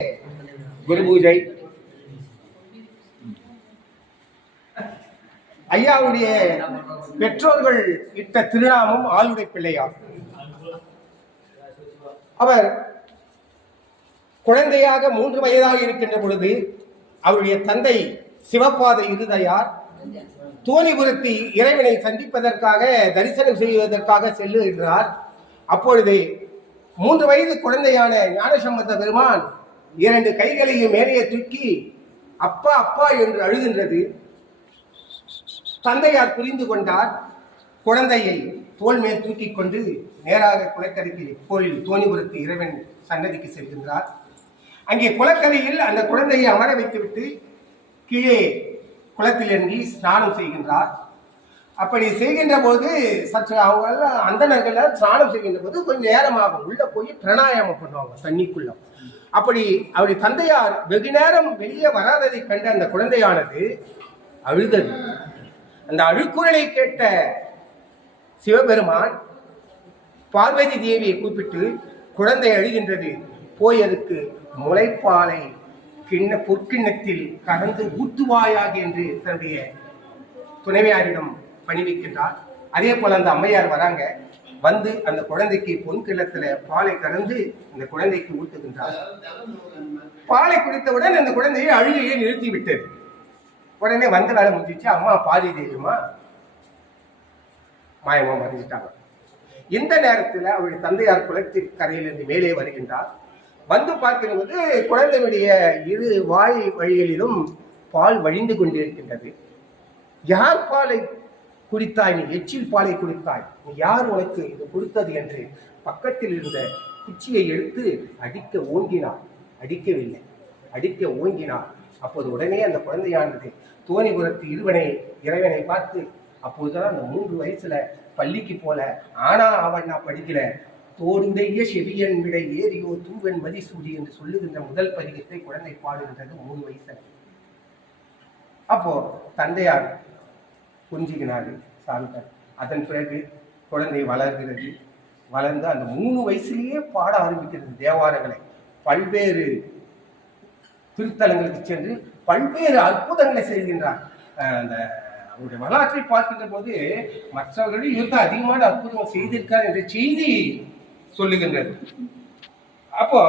குரு பூஜை. ஐயாவுடைய பெற்றோர்கள் இட்ட திருநாமம் ஆளுடை பிள்ளையார். அவர் குழந்தையாக 3 வயதாக இருக்கின்ற பொழுது அவருடைய தந்தை சிவபாத இருதயார் தோணிபுரத்தி இறைவனை சந்திப்பதற்காக தரிசனம் செய்வதற்காக செல்லுகின்றார். அப்பொழுது 3 வயது குழந்தையான ஞானசம்பந்த பெருமான் 2 கைகளையும் மேலே தூக்கி அப்பா அப்பா என்று அழுகின்றது. தந்தையார் புரிந்து கொண்டார். குழந்தையை தோல் மேல் தூக்கி கொண்டு நேராக குளக்கரைக்கு கோயில் தோணிபுரத்து இறைவன் சன்னதிக்கு செல்கின்றார். அங்கே குளக்கரையில் அந்த குழந்தையை அமர வைத்துவிட்டு கீழே குளத்தில் இறங்கி ஸ்நானம் செய்கின்றார். அப்படி செய்கின்ற போது சற்று அவங்க அந்தணர்கள் ஸ்நானம் செய்கின்ற போது கொஞ்சம் நேரமாகும். உள்ள போய் பிராணாயாமம் பண்ணுவாங்க தண்ணிக்குள்ள. அப்படி அவருடைய தந்தையார் வெகு நேரம் வெளியே வராததை கண்ட அந்த குழந்தையானது அழுதது. அந்த அழுக்குரலை கேட்ட சிவபெருமான் பார்வதி தேவியை கூப்பிட்டு குழந்தை அழுகின்றது, போய் அதுக்கு முளைப்பாலை பொற்கிண்ணத்தில் கலந்து ஊட்டுவாயாக என்று தன்னுடைய துணைவியாரிடம் பணிவிக்கின்றார். அதே போல அந்த அம்மையார் வராங்க. வந்து அந்த குழந்தைக்கு பொன் கிண்ணத்துல பாலை கலந்து இந்த குழந்தைக்கு ஊட்டுகின்றார். பாலை குடித்தவுடன் அந்த குழந்தையை அழுகையை நிறுத்தி விட்டது. உடனே வந்த வேலை முடிஞ்சிச்சு. அம்மா பாதி தெரியுமா மாயமா மறைஞ்சிட்டாங்க. இந்த நேரத்தில் அவருடைய தந்தையார் குளத்தின் கரையிலிருந்து மேலே வருகின்றார். வந்து பார்க்கிற போது குழந்தையுடைய 2 வாய் வழிகளிலும் பால் வழிந்து கொண்டிருக்கின்றது. யார் பாலை குடித்தாய்? நீ எச்சில் பாலை குடித்தாய், நீ யார் உனக்கு இது கொடுத்தது என்று பக்கத்தில் இருந்த குச்சியை எடுத்து அடிக்க ஓங்கினார். அடிக்கவில்லை, அடிக்க ஓங்கினார். அப்போது உடனே அந்த குழந்தையானது தோணிபுரத்து இறைவனை பார்த்து, அப்போதுதான் அந்த 3 வயசுல பள்ளிக்கு போல, ஆனா அவன் நான் படிக்கல, தோடுடைய செவியன் விடை ஏரியோ தூவன் மதிசூடி என்று சொல்லுகின்ற முதல் பதிகத்தை குழந்தை பாடுகின்றது 3 வயசுல. அப்போ தந்தையார் புரிஞ்சுக்கினாரு சாந்தர். அதன் பிறகு குழந்தை வளர்கிறது. வளர்ந்து அந்த 3 வயசுலேயே பாட ஆரம்பிக்கிறது தேவாரங்களை. பல்வேறு திருத்தலங்களுக்கு சென்று பல்வேறு அற்புதங்களை செய்கின்றார். அந்த அவருடைய வரலாற்றை பார்க்கின்ற போது மற்றவர்களும் இருக்க அதிகமான அற்புதம் செய்திருக்கார் என்ற செய்தி சொல்லுகின்றது. அப்போ